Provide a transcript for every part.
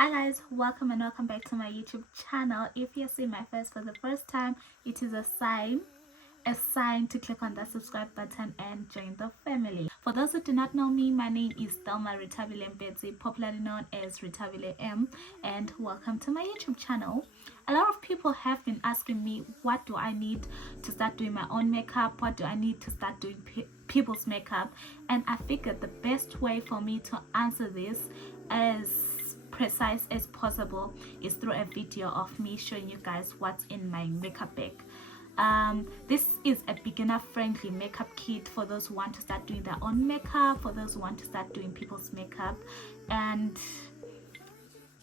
Hi guys, welcome and welcome back to my YouTube channel. If you're seeing my face for the first time, it is a sign to click on that subscribe button and join the family. For those who do not know me, my name is Thelma Ritabile Mbetsi, popularly known as Ritabile M, and welcome to my YouTube channel. A lot of people have been asking me, what do I need to start doing my own makeup? What do I need to start doing people's makeup? And I figured the best way for me to answer this as precise as possible is through a video of me showing you guys what's in my makeup bag. This is a beginner friendly makeup kit for those who want to start doing their own makeup, for those who want to start doing people's makeup. And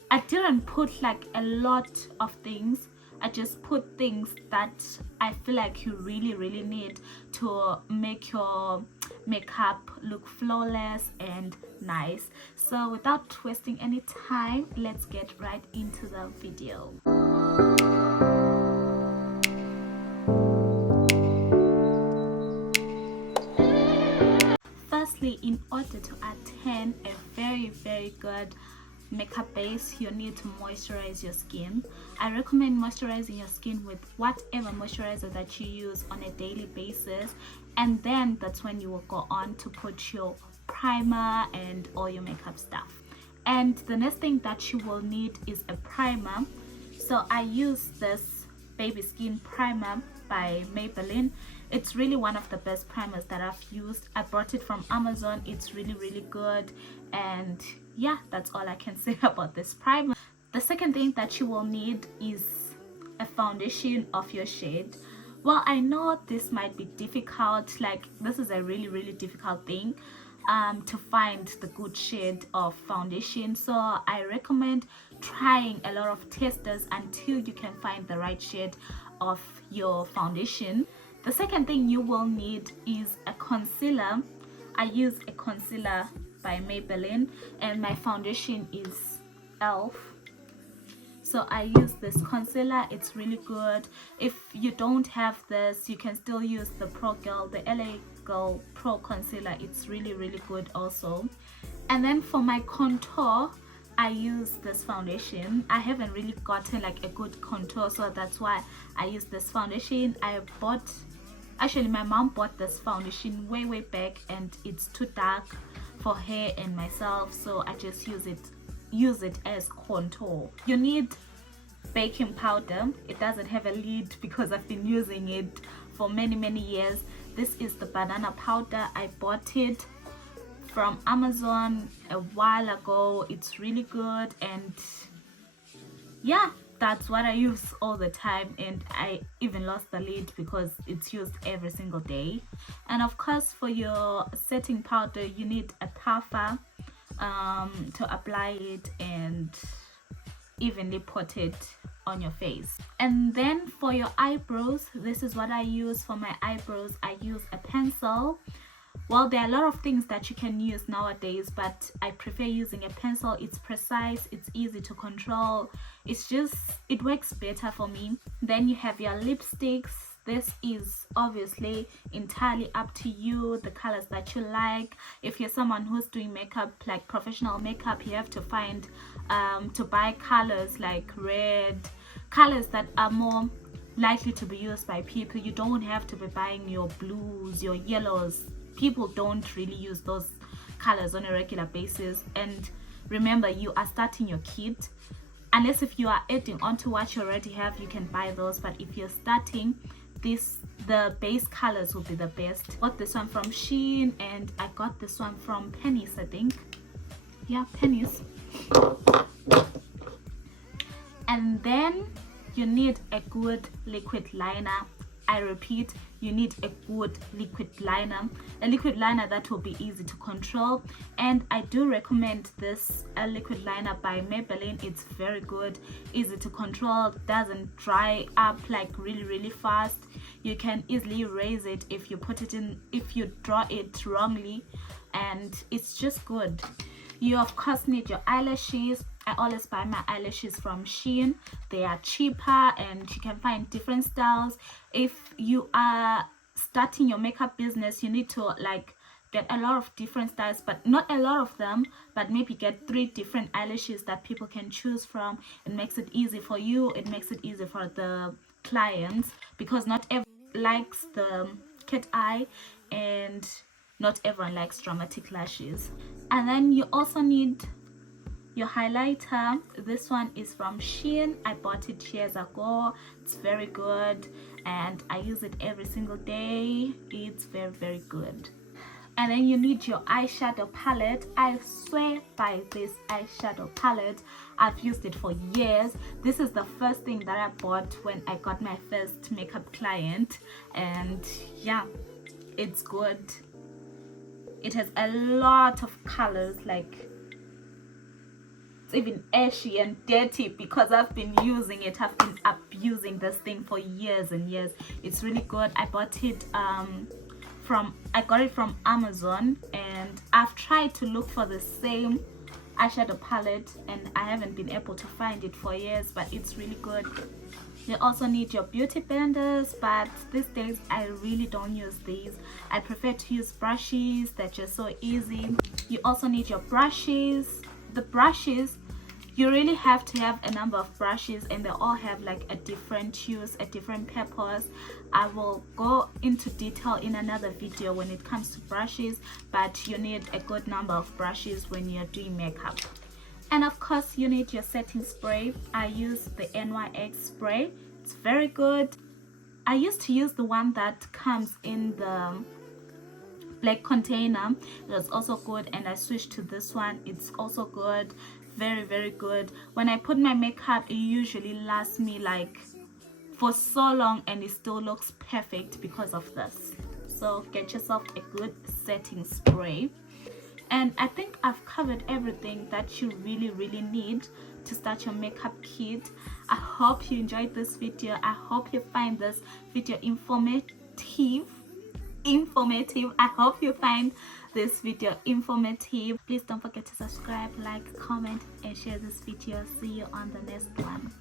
I didn't put like a lot of things. I just put things that I feel like you really need to make your makeup look flawless and nice. So without wasting any time, let's get right into the video. Firstly, in order to attain a very good makeup base, you need to moisturize your skin. I recommend moisturizing your skin with whatever moisturizer that you use on a daily basis, and then that's when you will go on to put your primer and all your makeup stuff. And the next thing that you will need is a primer. So I use this baby skin primer by Maybelline. It's really one of the best primers that I've used. I bought it from Amazon. It's really good, and yeah, that's all I can say about this primer. The second thing that you will need is a foundation of your shade. Well, I know this might be difficult, like this is a really difficult thing to find the good shade of foundation, so I recommend trying a lot of testers until you can find the right shade of your foundation. The second thing you will need is a concealer. I use a concealer by Maybelline, and my foundation is e.l.f. So I use this concealer. It's really good. If you don't have this, you can still use the Pro Girl, the LA Girl Pro Concealer. It's really good also. And then for my contour, I use this foundation. I haven't really gotten like a good contour, so that's why I use this foundation. Actually my mom bought this foundation way back, and it's too dark for her and myself, so I just use it as contour. You need baking powder. It doesn't have a lid because I've been using it for many years. This is the banana powder. I bought it from Amazon a while ago. It's really good, and yeah, that's what I use all the time, and I even lost the lid because it's used every single day. And of course, for your setting powder, you need a puffer to apply it and evenly put it on your face. And then for your eyebrows, this is what I use for my eyebrows. I use a pencil. Well, there are a lot of things that you can use nowadays, but I prefer using a pencil. It's precise, it's easy to control, it works better for me. Then you have your lipsticks. This is obviously entirely up to you, the colors that you like. If you're someone who's doing makeup, like professional makeup, you have to find to buy colors like red, colors that are more likely to be used by people. You don't have to be buying your blues, your yellows. People don't really use those colors on a regular basis. And remember, you are starting your kit. Unless if you are adding on to what you already have, you can buy those. But if you're starting, the base colors will be the best. Got this one from SHEIN, and I got this one from Pennies, I think. Yeah, Pennies. And then you need a good liquid liner. I repeat, you need a good liquid liner, a liquid liner that will be easy to control. And I do recommend this liquid liner by Maybelline. It's very good, easy to control, doesn't dry up like really fast. You can easily erase it if you put it in, if you draw it wrongly, and it's just good. You of course need your eyelashes. I always buy my eyelashes from SHEIN. They are cheaper, and you can find different styles. If you are starting your makeup business, you need to like get a lot of different styles, but not a lot of them, but maybe get 3 different eyelashes that people can choose from. It makes it easy for you, it makes it easy for the clients, because not everyone likes the cat eye and not everyone likes dramatic lashes. And then you also need your highlighter. This one is from SHEIN. I bought it years ago. It's very good and I use it every single day. It's very good. And then you need your eyeshadow palette. I swear by this eyeshadow palette. I've used it for years. This is the first thing that I bought when I got my first makeup client, and yeah, it's good. It has a lot of colors, like it's even ashy and dirty because I've been using it. I've been abusing this thing for years and years. It's really good. I bought it I got it from Amazon, and I've tried to look for the same eyeshadow palette and I haven't been able to find it for years, but it's really good. You also need your beauty blenders, but these days I really don't use these. I prefer to use brushes. They're just so easy. You also need your brushes. The brushes, you really have to have a number of brushes, and they all have like a different use, a different purpose. I will go into detail in another video when it comes to brushes, but you need a good number of brushes when you're doing makeup. And of course you need your setting spray. I use the NYX spray. It's very good. I used to use the one that comes in the black container. It was also good, and I switched to this one. It's also good. Very good. When I put my makeup, it usually lasts me like for so long and it still looks perfect because of this. So get yourself a good setting spray. And I think I've covered everything that you really need to start your makeup kit. I hope you enjoyed this video. I hope you find this video informative. I hope you find this video informative. Please don't forget to subscribe, like, comment and share this video. See you on the next one.